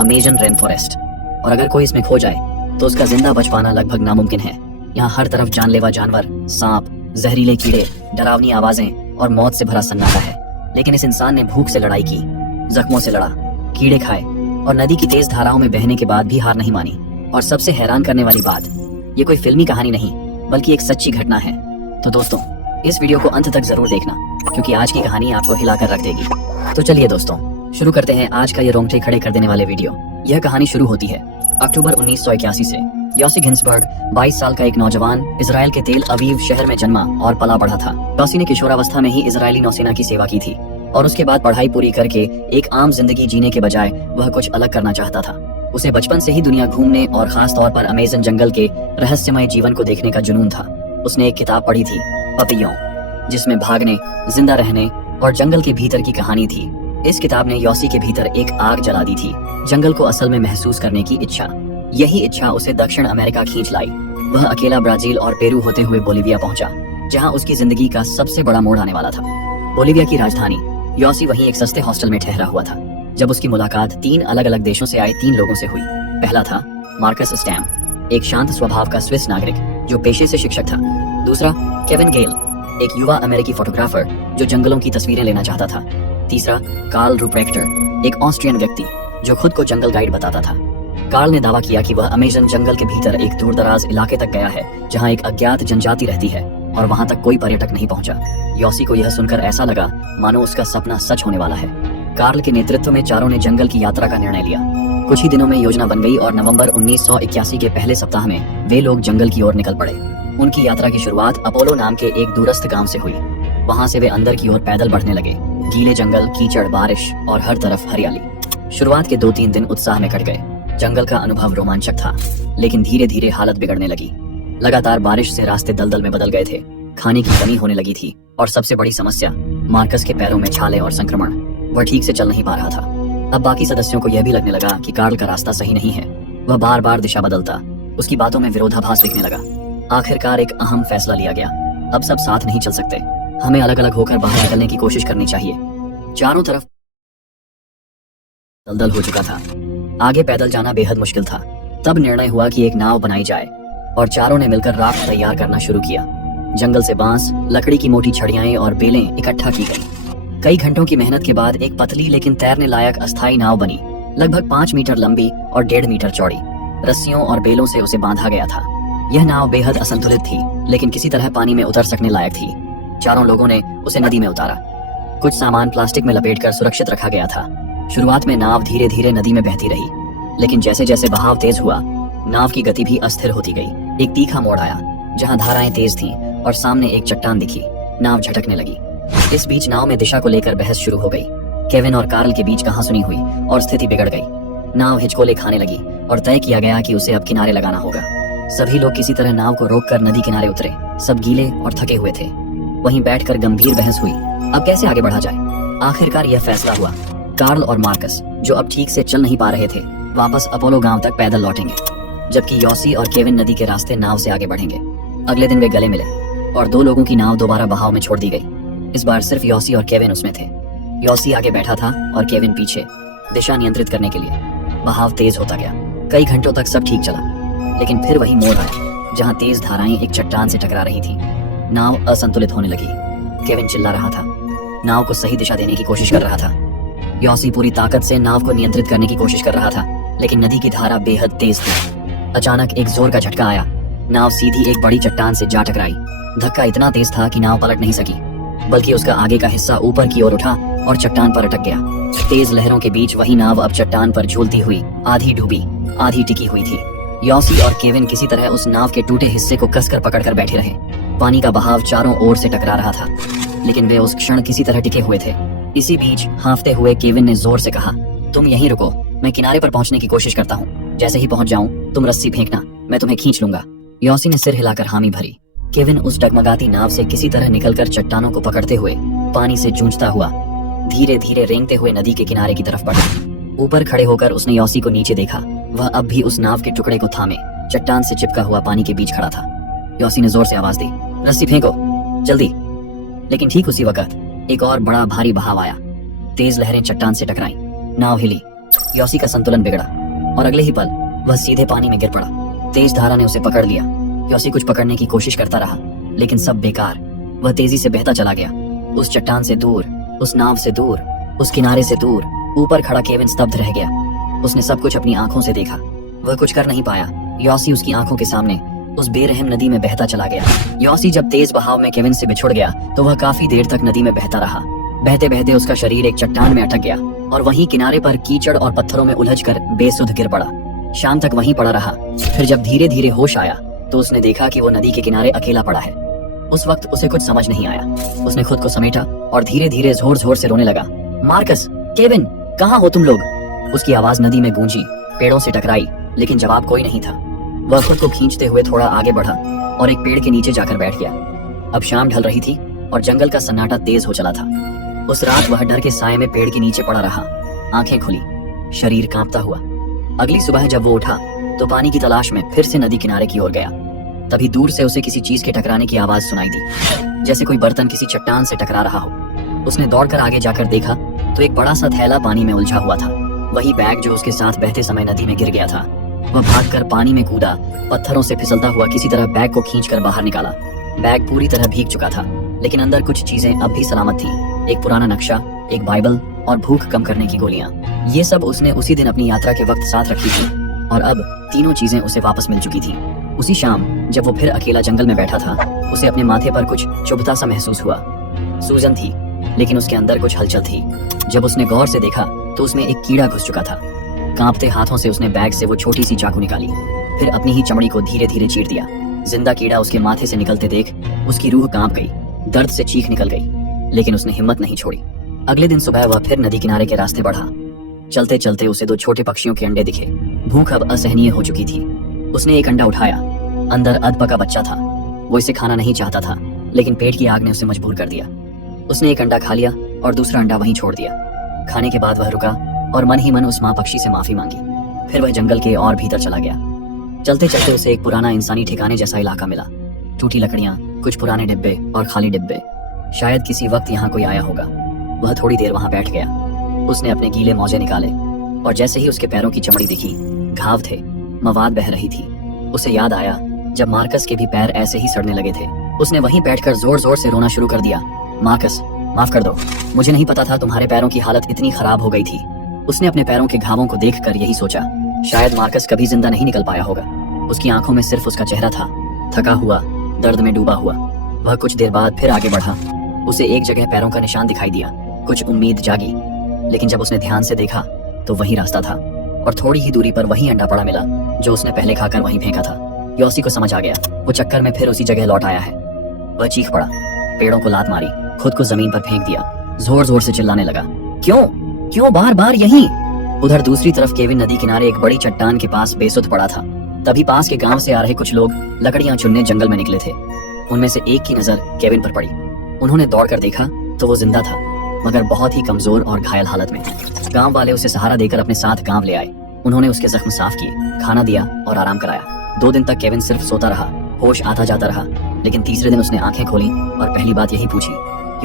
Amazon rain forest, और अगर कोई इसमें खो जाए तो उसका जिंदा बच पाना लगभग नामुमकिन है। यहाँ हर तरफ जानलेवा जानवर, सांप, जहरीले कीड़े, डरावनी आवाजें और मौत से भरा सन्नाटा है। लेकिन इस इंसान ने भूख से लड़ाई की, जख्मों से लड़ा, कीड़े खाए और नदी की तेज धाराओं में बहने के बाद भी हार नहीं मानी। और सबसे हैरान करने वाली बात, ये कोई फिल्मी कहानी नहीं बल्कि एक सच्ची घटना है। तो दोस्तों, इस वीडियो को अंत तक जरूर देखना, क्योंकि आज की कहानी आपको हिलाकर रख देगी। तो चलिए दोस्तों, शुरू करते हैं आज का ये रोंगटे खड़े कर देने वाले वीडियो। यह कहानी शुरू होती है अक्टूबर 1981 से। योसी गिन्सबर्ग 22 साल का एक नौजवान इजराइल के तेल अवीव शहर में जन्मा और पला बढ़ा था। योसी ने किशोरावस्था में ही इजरायली नौसेना की सेवा की थी और उसके बाद पढ़ाई पूरी करके एक आम जिंदगी जीने के बजाय वह कुछ अलग करना चाहता था। उसे बचपन से ही दुनिया घूमने और खास तौर पर अमेजन जंगल के रहस्यमय जीवन को देखने का जुनून था। उसने एक किताब पढ़ी थी, पपियों, जिसमें भागने, जिंदा रहने और जंगल के भीतर की कहानी थी। इस किताब ने योसी के भीतर एक आग जला दी थी, जंगल को असल में महसूस करने की इच्छा। यही इच्छा उसे दक्षिण अमेरिका खींच लाई। वह अकेला ब्राजील और पेरू होते हुए बोलिविया पहुंचा, जहां उसकी जिंदगी का सबसे बड़ा मोड़ आने वाला था। बोलिविया की राजधानी, योसी वहीं एक सस्ते हॉस्टल में ठहरा हुआ था जब उसकी मुलाकात 3 अलग अलग देशों से आए 3 लोगों से हुई। पहला था मार्कस स्टैम, एक शांत स्वभाव का स्विस नागरिक जो पेशे से शिक्षक था। दूसरा केविन गेल, एक युवा अमेरिकी फोटोग्राफर जो जंगलों की तस्वीरें लेना चाहता था। तीसरा कार्ल रूप्रेक्टर, एक ऑस्ट्रियन व्यक्ति जो खुद को जंगल गाइड बताता था। कार्ल ने दावा किया कि वह अमेजन जंगल के भीतर एक दूरदराज इलाके तक गया है जहां एक अज्ञात जनजाति रहती है और वहां तक कोई पर्यटक नहीं पहुंचा। योसी को यह सुनकर ऐसा लगा मानो उसका सपना सच होने वाला है। कार्ल के नेतृत्व में चारों ने जंगल की यात्रा का निर्णय लिया। कुछ ही दिनों में योजना बन गई और नवंबर 1981 के पहले सप्ताह में वे लोग जंगल की ओर निकल पड़े। उनकी यात्रा की शुरुआत अपोलो नाम के एक दूरस्थ गांव से हुई। वहां से वे अंदर की ओर पैदल बढ़ने लगे। गीले जंगल, कीचड़, बारिश और हर तरफ हरियाली। शुरुआत के 2-3 दिन उत्साह में कट गए। जंगल का अनुभव रोमांचक था, लेकिन धीरे धीरे हालत बिगड़ने लगी। लगातार बारिश से रास्ते दलदल में बदल गए थे, खाने की कमी होने लगी थी और सबसे बड़ी समस्या मार्कस के पैरों में छाले और संक्रमण। वह ठीक से चल नहीं पा रहा था। अब बाकी सदस्यों को यह भी लगने लगा कि कार्ल का रास्ता सही नहीं है। वह बार बार दिशा बदलता, उसकी बातों में विरोधाभास दिखने लगा। आखिरकार एक अहम फैसला लिया गया, अब सब साथ नहीं चल सकते, हमें अलग अलग होकर बाहर निकलने की कोशिश करनी चाहिए। चारों तरफ दलदल हो चुका था, आगे पैदल जाना बेहद मुश्किल था। तब निर्णय हुआ कि एक नाव बनाई जाए और चारों ने मिलकर राफ्ट तैयार करना शुरू किया। जंगल से बांस, लकड़ी की मोटी छड़ियाएं और बेलें इकट्ठा की गई। कई घंटों की मेहनत के बाद एक पतली लेकिन तैरने लायक अस्थायी नाव बनी, लगभग 5 मीटर लंबी और 1.5 मीटर चौड़ी। रस्सियों और बेलों से उसे बांधा गया था। यह नाव बेहद असंतुलित थी, लेकिन किसी तरह पानी में उतर सकने लायक थी। चारों लोगों ने उसे नदी में उतारा। कुछ सामान प्लास्टिक में लपेटकर सुरक्षित रखा गया था। शुरुआत में नाव धीरे धीरे नदी में बहती रही, लेकिन जैसे जैसे बहाव तेज हुआ, नाव की गति भी अस्थिर होती गई। एक तीखा मोड़ आया जहां धाराएं तेज थीं और सामने एक चट्टान दिखी। नाव झटकने लगी। इस बीच नाव में दिशा को लेकर बहस शुरू हो गई। केविन और कार्ल के बीच कहासुनी हुई और स्थिति बिगड़ गई। नाव हिचकोले खाने लगी और तय किया गया कि उसे अब किनारे लगाना होगा। सभी लोग किसी तरह नाव को रोककर नदी किनारे उतरे। सब गीले और थके हुए थे। वहीं बैठकर गंभीर बहस हुई, अब कैसे आगे बढ़ा जाए। आखिरकार यह फैसला हुआ, कार्ल और मार्कस, जो अब ठीक से चल नहीं पा रहे थे, वापस अपोलो गांव तक पैदल लौटेंगे, जबकि योसी और केविन नदी के रास्ते नाव से आगे बढ़ेंगे। अगले दिन वे गले मिले और 2 लोगों की नाव दोबारा बहाव में छोड़ दी गई। इस बार सिर्फ योसी और केविन उसमें थे। योसी आगे बैठा था और केविन पीछे, दिशा नियंत्रित करने के लिए। बहाव तेज होता गया। कई घंटों तक सब ठीक चला, लेकिन फिर वही मोड़ आया जहां तेज धाराएं एक चट्टान से टकरा रही थी। नाव असंतुलित होने लगी। केविन चिल्ला रहा था, नाव को सही दिशा देने की कोशिश कर रहा था। योसी पूरी ताकत से नाव को नियंत्रित करने की कोशिश कर रहा था, लेकिन नदी की धारा बेहद तेज थी। अचानक एक जोर का झटका आया। नाव सीधी एक बड़ी चट्टान से जा टकराई। धक्का इतना तेज था कि नाव पलट नहीं सकी, बल्कि उसका आगे का हिस्सा ऊपर की ओर उठा और चट्टान पर अटक गया। तेज लहरों के बीच वही नाव अब चट्टान पर झूलती हुई, आधी डूबी आधी टिकी हुई थी। योसी और केविन किसी तरह उस नाव के टूटे हिस्से को कसकर पकड़कर बैठे रहे। पानी का बहाव चारों ओर से टकरा रहा था, लेकिन वे उस क्षण किसी तरह टिके हुए थे। इसी बीच हांफते हुए केविन ने जोर से कहा, तुम यहीं रुको, मैं किनारे पर पहुंचने की कोशिश करता हूँ। जैसे ही पहुंच जाऊं तुम रस्सी फेंकना, मैं तुम्हें खींच लूंगा। योसी ने सिर हिलाकर हामी भरी। केविन उस डगमगाती नाव से किसी तरह निकलकर चट्टानों को पकड़ते हुए पानी से जूझता हुआ धीरे धीरे रेंगते हुए नदी के किनारे की तरफ बढ़ा। ऊपर खड़े होकर उसने योसी को नीचे देखा। वह अब भी उस नाव के टुकड़े को थामे चट्टान से चिपका हुआ पानी के बीच खड़ा था। योसी ने जोर से आवाज दी, रस्सी फेंको, जल्दी। लेकिन ठीक उसी वक्त एक और बड़ा भारी बहाव आया। तेज लहरें चट्टान से टकराईं, नाव हिली योसी का संतुलन बिगड़ा और अगले ही पल वह सीधे पानी में गिर पड़ा। तेज धारा ने उसे पकड़ लिया। योसी कुछ पकड़ने की कोशिश करता रहा, लेकिन सब बेकार। वह तेजी से बहता चला गया, उस चट्टान से दूर, उस नाव से दूर, उस किनारे से दूर। ऊपर खड़ा केविन स्तब्ध रह गया। उसने सब कुछ अपनी आंखों से देखा। वह कुछ कर नहीं पाया। योसी उसकी आंखों के सामने उस बेरहम नदी में बहता चला गया। योसी जब तेज बहाव में केविन से बिछुड़ गया तो वह काफी देर तक नदी में बहता रहा। बहते बहते उसका शरीर एक चट्टान में अटक गया और वहीं किनारे पर कीचड़ और पत्थरों में उलझकर बेसुध गिर पड़ा। शाम तक वहीं पड़ा रहा। फिर जब धीरे धीरे होश आया तो उसने देखा कि वो नदी के किनारे अकेला पड़ा है। उस वक्त उसे कुछ समझ नहीं आया। उसने खुद को समेटा और धीरे धीरे जोर जोर से रोने लगा। मार्कस, केविन, कहाँ हो तुम लोग? उसकी आवाज नदी में गूंजी, पेड़ों से टकराई, लेकिन जवाब कोई नहीं था। वह खुद को खींचते हुए थोड़ा आगे बढ़ा और एक पेड़ के नीचे जाकर बैठ गया। अब शाम ढल रही थी और जंगल का सन्नाटा तेज हो चला था। उस रात वह डर के साए में पेड़ के नीचे पड़ा रहा, आंखें खुली, शरीर कांपता हुआ। अगली सुबह जब वो उठा तो पानी की तलाश में फिर से नदी किनारे की ओर गया। तभी दूर से उसे किसी चीज के टकराने की आवाज सुनाई दी, जैसे कोई बर्तन किसी चट्टान से टकरा रहा हो। उसने दौड़कर आगे जाकर देखा तो एक बड़ा सा थैला पानी में उलझा हुआ था, वही बैग जो उसके साथ बहते समय नदी में गिर गया था। वह भागकर पानी में कूदा, पत्थरों से फिसलता हुआ किसी तरह बैग को खींचकर बाहर निकाला। बैग पूरी तरह भीग चुका था, लेकिन अंदर कुछ चीजें अब भी सलामत थी। एक पुराना नक्शा, एक बाइबल और भूख कम करने की गोलियां। ये सब उसने उसी दिन अपनी यात्रा के वक्त साथ रखी थी और अब तीनों चीजें उसे वापस मिल चुकी थी। उसी शाम जब वो फिर अकेला जंगल में बैठा था, उसे अपने माथे पर कुछ चुभता सा महसूस हुआ। सूजन थी, लेकिन उसके अंदर कुछ हलचल थी। जब उसने गौर से देखा तो उसमें एक कीड़ा घुस चुका था। कांपते हाथों से उसने बैग से वो छोटी सी चाकू निकाली, फिर अपनी ही चमड़ी को धीरे धीरे चीर दिया। जिंदा कीड़ा उसके माथे से निकलते देख उसकी रूह कांप गई, दर्द से चीख निकल गई, लेकिन उसने हिम्मत नहीं छोड़ी। अगले दिन सुबह वह फिर नदी किनारे के रास्ते बढ़ा। चलते चलते उसे 2 छोटे पक्षियों के अंडे दिखे। भूख अब असहनीय हो चुकी थी। उसने एक अंडा उठाया, अंदर अधपका बच्चा था। वो इसे खाना नहीं चाहता था, लेकिन पेट की आग ने उसे मजबूर कर दिया। उसने एक अंडा खा लिया और दूसरा अंडा वहीं छोड़ दिया। खाने के बाद वह रुका और मन ही मन उस माँ पक्षी से माफी मांगी। फिर वह जंगल के और भीतर चला गया। चलते चलते उसे एक पुराना इंसानी ठिकाने जैसा इलाका मिला। टूटी लकड़ियां, कुछ पुराने डिब्बे और खाली डिब्बे। शायद किसी वक्त यहाँ कोई आया होगा। वह थोड़ी देर वहां बैठ गया। उसने अपने गीले मोजे निकाले और जैसे ही उसके पैरों की चमड़ी दिखी, घाव थे, मवाद बह रही थी। उसे याद आया जब मार्कस के भी पैर ऐसे ही सड़ने लगे थे। उसने वहीं बैठकर जोर जोर से रोना शुरू कर दिया। मार्कस, माफ कर दो, मुझे नहीं पता था तुम्हारे पैरों की हालत इतनी खराब हो गई थी। उसने अपने पैरों के घावों को देखकर यही सोचा, शायद मार्कस कभी जिंदा नहीं निकल पाया होगा। उसकी आंखों में सिर्फ उसका चेहरा था, थका हुआ, दर्द में डूबा हुआ। वह कुछ देर बाद फिर आगे बढ़ा। उसे एक जगह पैरों का निशान दिखाई दिया। कुछ उम्मीद जागी, लेकिन जब उसने ध्यान से देखा तो वही रास्ता था और थोड़ी ही दूरी पर वही अंडा पड़ा मिला जो उसने पहले खाकर वहीं फेंका था। योसी को समझ आ गया, वो चक्कर में फिर उसी जगह लौट आया है। वह चीख पड़ा, पेड़ों को लात मारी, खुद को जमीन पर फेंक दिया, जोर जोर से चिल्लाने लगा, क्यों क्यों बार बार यहीं? उधर दूसरी तरफ केविन नदी किनारे एक बड़ी चट्टान के पास बेसुध पड़ा था। तभी पास के गांव से आ रहे कुछ लोग लकड़ियां चुनने जंगल में निकले थे। उनमें से एक की नजर केविन पर पड़ी। उन्होंने दौड़कर देखा तो वो जिंदा था, मगर बहुत ही कमजोर और घायल हालत में। गांव वाले उसे सहारा देकर अपने साथ गांव ले आए। उन्होंने उसके जख्म साफ किए, खाना दिया और आराम कराया। 2 दिन तक केविन सिर्फ सोता रहा, होश आता जाता रहा, लेकिन तीसरे दिन उसने आंखें खोली और पहली बात यही पूछी,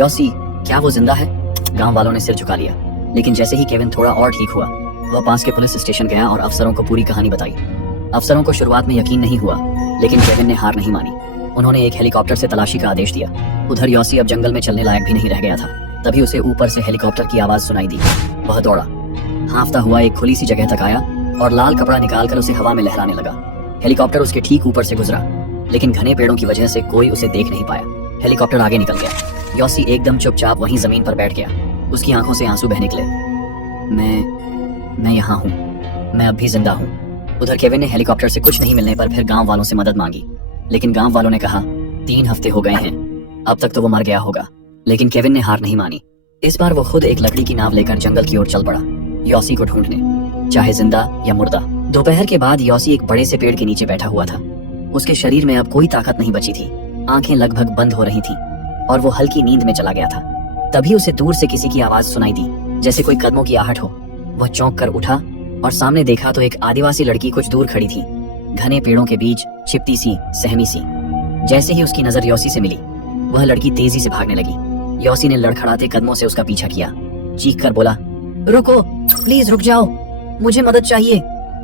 योसी, क्या वो जिंदा है? गांव वालों ने सिर झुका लिया, लेकिन जैसे ही केविन थोड़ा और ठीक हुआ, वह पास के पुलिस स्टेशन गया और अफसरों को पूरी कहानी बताई। अफसरों को शुरुआत में यकीन नहीं हुआ, लेकिन केविन ने हार नहीं मानी। उन्होंने एक हेलीकॉप्टर से तलाशी का आदेश दिया। उधर योसी अब जंगल में चलने लायक भी नहीं रह गया था। तभी उसे ऊपर से हेलीकॉप्टर की आवाज सुनाई दी। वह दौड़ा, हांफता हुआ एक खुली सी जगह तक आया और लाल कपड़ा निकालकर उसे हवा में लहराने लगा। हेलीकॉप्टर उसके ठीक ऊपर से गुजरा, लेकिन घने पेड़ों की वजह से कोई उसे देख नहीं पाया। हेलीकॉप्टर आगे निकल गया। योसी एकदम चुपचाप वहीं जमीन पर बैठ गया। उसकी आंखों से आंसू बह निकले। मैं यहाँ हूँ, मैं अब भी जिंदा हूँ। उधर केविन ने हेलीकॉप्टर से कुछ नहीं मिलने पर फिर गांव वालों से मदद मांगी, लेकिन गांव वालों ने कहा 3 हफ्ते हो गए हैं, अब तक तो वो मर गया होगा। लेकिन केविन ने हार नहीं मानी। इस बार वो खुद एक लकड़ी की नाव लेकर जंगल की ओर चल पड़ा, योसी को ढूंढने, चाहे जिंदा या मुर्दा। दोपहर के बाद योसी एक बड़े से पेड़ के नीचे बैठा हुआ था। उसके शरीर में अब कोई ताकत नहीं बची थी, आंखें लगभग बंद हो रही थीं और वो हल्की नींद में चला गया था। तभी उसे दूर से किसी की आवाज सुनाई दी, जैसे कोई कदमों की आहट हो। वह चौंक कर उठा और सामने देखा तो एक आदिवासी लड़की कुछ दूर खड़ी थी, घने पेड़ों के बीच छिपती सी, सहमी सी। जैसे ही उसकी नजर योसी से मिली, वह लड़की तेजी से भागने लगी। योसी ने लड़खड़ाते कदमों से उसका पीछा किया, चीख कर बोला, रुको, प्लीज रुक जाओ, मुझे मदद चाहिए।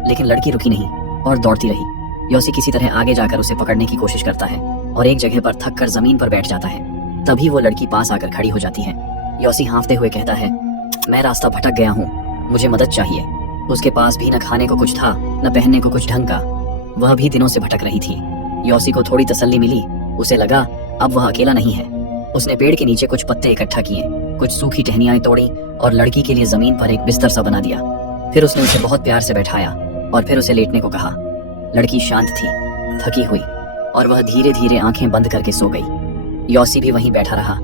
लेकिन लड़की रुकी नहीं और दौड़ती रही। योसी किसी तरह आगे जाकर उसे पकड़ने की कोशिश करता है और एक जगह पर थक कर जमीन पर बैठ जाता है। तभी वो लड़की पास आकर खड़ी हो जाती है। योसी हांफते हुए कहता है, मैं रास्ता भटक गया हूँ, मुझे मदद चाहिए। उसके पास भी न खाने को कुछ था न पहनने को कुछ ढंग का। वह भी दिनों से भटक रही थी। योसी को थोड़ी तसल्ली मिली। उसे लगा अब वह अकेला नहीं है। उसने पेड़ के नीचे कुछ पत्ते इकट्ठा किए, कुछ सूखी टहनियां तोड़ी और लड़की के लिए जमीन पर एक बिस्तर सा बना दिया। फिर उसने उसे बहुत प्यार से बैठाया और फिर उसे लेटने को कहा। लड़की शांत थी, थकी हुई, और वह धीरे धीरे आंखें बंद करके सो गई। योसी भी वहीं बैठा रहा,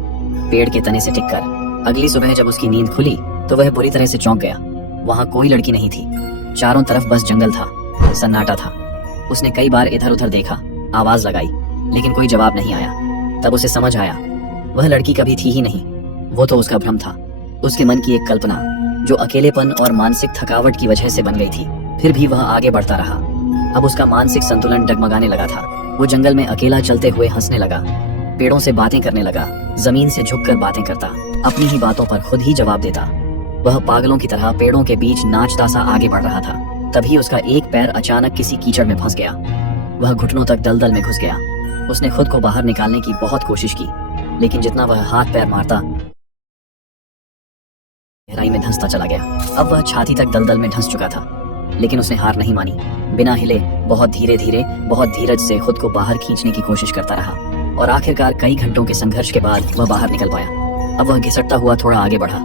पेड़ के तने से टिककर। अगली सुबह जब उसकी नींद खुली तो वह बुरी तरह से चौंक गया। वहां कोई लड़की नहीं थी। चारों तरफ बस जंगल था, सन्नाटा था। उसने कई बार इधर उधर देखा, आवाज लगाई, लेकिन कोई जवाब नहीं आया। तब उसे समझ आया, वह लड़की कभी थी ही नहीं, वो तो उसका भ्रम था, उसके मन की एक कल्पना जो अकेलेपन और मानसिक थकावट की वजह से बन गई थी। फिर भी वह आगे बढ़ता रहा। अब उसका मानसिक संतुलन डगमगाने लगा था। वो जंगल में अकेला चलते हुए हंसने लगा, पेड़ों से बातें करने लगा, जमीन से झुककर बातें करता, अपनी ही बातों पर खुद ही जवाब देता। वह पागलों की तरह पेड़ों के बीच नाचता सा आगे बढ़ रहा था। तभी उसका एक पैर अचानक किसी कीचड़ में फंस गया। वह घुटनों तक दलदल में घुस गया। उसने खुद को बाहर निकालने की बहुत कोशिश की, लेकिन जितना वह हाथ पैर मारता गहराई में धंसता चला गया। अब वह छाती तक दलदल में धंस चुका था, लेकिन उसने हार नहीं मानी। बिना हिले बहुत धीरे धीरे, बहुत धीरज से खुद को बाहर खींचने की कोशिश करता रहा और आखिरकार कई घंटों के संघर्ष के बाद वह बाहर निकल पाया। अब वह घिसटता हुआ थोड़ा आगे बढ़ा।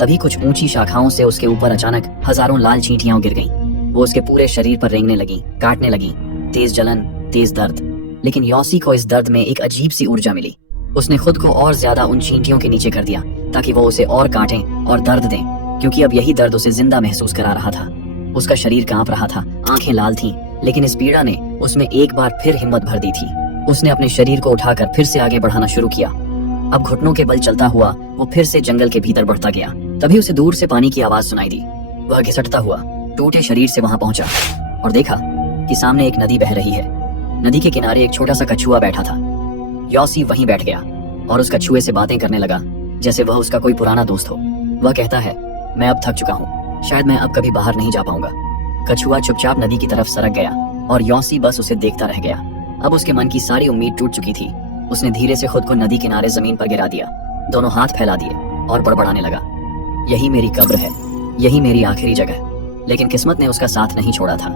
तभी कुछ ऊंची शाखाओं से उसके ऊपर अचानक हजारों लाल चींटियां गिर गईं। वो उसके पूरे शरीर पर रेंगने लगी, काटने लगी। तेज जलन, तेज दर्द। लेकिन योसी को इस दर्द में एक अजीब सी ऊर्जा मिली। उसने खुद को और ज्यादा उन चींटियों के नीचे कर दिया ताकि वो उसे और काटें और दर्द दें, क्योंकि अब यही दर्द उसे जिंदा महसूस करा रहा था। उसका शरीर कांप रहा था, आंखें लाल थीं, लेकिन इस पीड़ा ने उसमें एक बार फिर हिम्मत भर दी थी। उसने अपने शरीर को उठाकर फिर से आगे बढ़ाना शुरू किया। अब घुटनों के बल चलता हुआ वो फिर से जंगल के भीतर बढ़ता गया। तभी उसे दूर से पानी की आवाज सुनाई दी। वह घिसटता हुआ टूटे शरीर से वहां पहुंचा और देखा कि सामने एक नदी बह रही है। नदी के किनारे एक छोटा सा कछुआ बैठा था। योसी वहीं बैठ गया और उस कछुए से बातें करने लगा जैसे वह उसका कोई पुराना दोस्त हो। वह कहता है, मैं अब थक चुका हूँ, शायद मैं अब कभी बाहर नहीं जा पाऊंगा। कछुआ चुपचाप नदी की तरफ सरक गया और योसी बस उसे देखता रह गया। अब उसके मन की सारी उम्मीद टूट चुकी थी। उसने धीरे से खुद को नदी किनारे जमीन पर गिरा दिया, दोनों हाथ फैला दिए और बड़बड़ाने लगा, यही मेरी कब्र है, यही मेरी आखिरी जगह। लेकिन किस्मत ने उसका साथ नहीं छोड़ा था।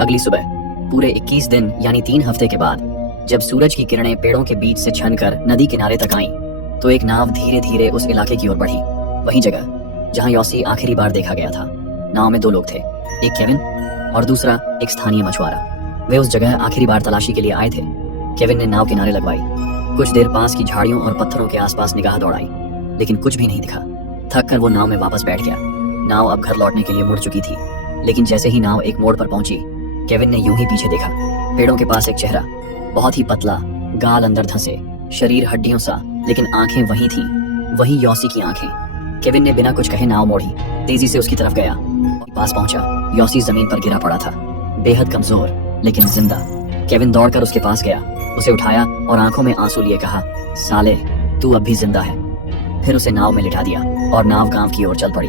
अगली सुबह पूरे 21 दिन यानी 3 हफ्ते के बाद जब सूरज की किरणें पेड़ों के बीच से छनकर नदी किनारे तक आईं, तो एक नाव धीरे धीरे उस इलाके की ओर बढ़ी। वही जगह जहां योसी आखिरी बार देखा गया था। नाव में 2 लोग थे, एक केविन और दूसरा एक स्थानीय मछुआरा। वे उस जगह आखिरी बार तलाशी के लिए आए थे। केविन ने नाव किनारे लगवाई, कुछ देर पास की झाड़ियों और पत्थरों के आसपास निगाह दौड़ाई, लेकिन कुछ भी नहीं दिखा। थक कर वो नाव में वापस बैठ गया। नाव अब घर लौटने के लिए मुड़ चुकी थी, लेकिन जैसे ही नाव एक मोड़ पर पहुंची, केविन ने यूं ही पीछे देखा। पेड़ों के पास एक चेहरा, बहुत ही पतला, गाल अंदर धंसे, शरीर हड्डियों सा, लेकिन आंखें वही थी, वही योसी की आंखें। केविन ने बिना कुछ कहे नाव मोड़ी, तेजी से उसकी तरफ गया। पास पहुंचा, योसी जमीन पर गिरा पड़ा था, बेहद कमजोर लेकिन जिंदा। केविन दौड़कर उसके पास गया, उसे उठाया और आंखों में आंसू लिए कहा, साले तू अब भी जिंदा है। फिर उसे नाव में लिटा दिया और नाव गांव की ओर चल पड़ी।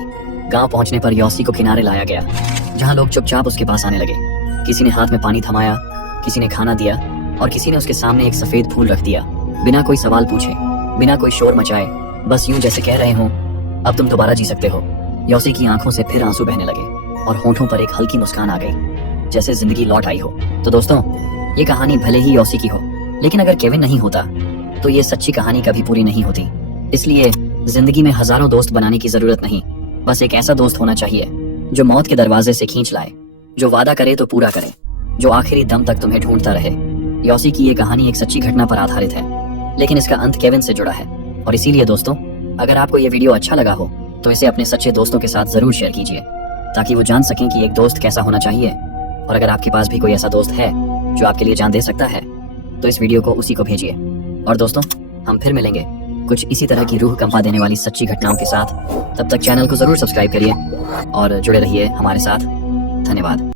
गांव पहुंचने पर योसी को किनारे लाया गया, जहां लोग चुपचाप उसके पास आने लगे। किसी ने हाथ में पानी थमाया, किसी ने खाना दिया और किसी ने उसके सामने एक सफेद फूल रख दिया, बिना कोई सवाल पूछे, बिना कोई शोर मचाए, बस यूं जैसे कह रहे हो, अब तुम दोबारा जी सकते हो। योसी की आंखों से फिर आंसू बहने लगे और होंठों पर एक हल्की मुस्कान आ गई, जैसे जिंदगी लौट आई हो। तो दोस्तों, ये कहानी भले ही योसी की हो, लेकिन अगर केविन नहीं होता तो ये सच्ची कहानी कभी पूरी नहीं होती। इसलिए जिंदगी में हजारों दोस्त बनाने की जरूरत नहीं, बस एक ऐसा दोस्त होना चाहिए जो मौत के दरवाजे से खींच लाए, जो वादा करे तो पूरा करे, जो आखिरी दम तक तुम्हें ढूंढता रहे। योसी की ये कहानी एक सच्ची घटना पर आधारित है, लेकिन इसका अंत केविन से जुड़ा है। और इसीलिए दोस्तों, अगर आपको ये वीडियो अच्छा लगा हो तो इसे अपने सच्चे दोस्तों के साथ जरूर शेयर कीजिए, ताकि वो जान सकें कि एक दोस्त कैसा होना चाहिए। और अगर आपके पास भी कोई ऐसा दोस्त है जो आपके लिए जान दे सकता है, तो इस वीडियो को उसी को भेजिए। और दोस्तों, हम फिर मिलेंगे कुछ इसी तरह की रूह कंपा देने वाली सच्ची घटनाओं के साथ। तब तक चैनल को जरूर सब्सक्राइब करिए और जुड़े रहिए हमारे साथ। धन्यवाद।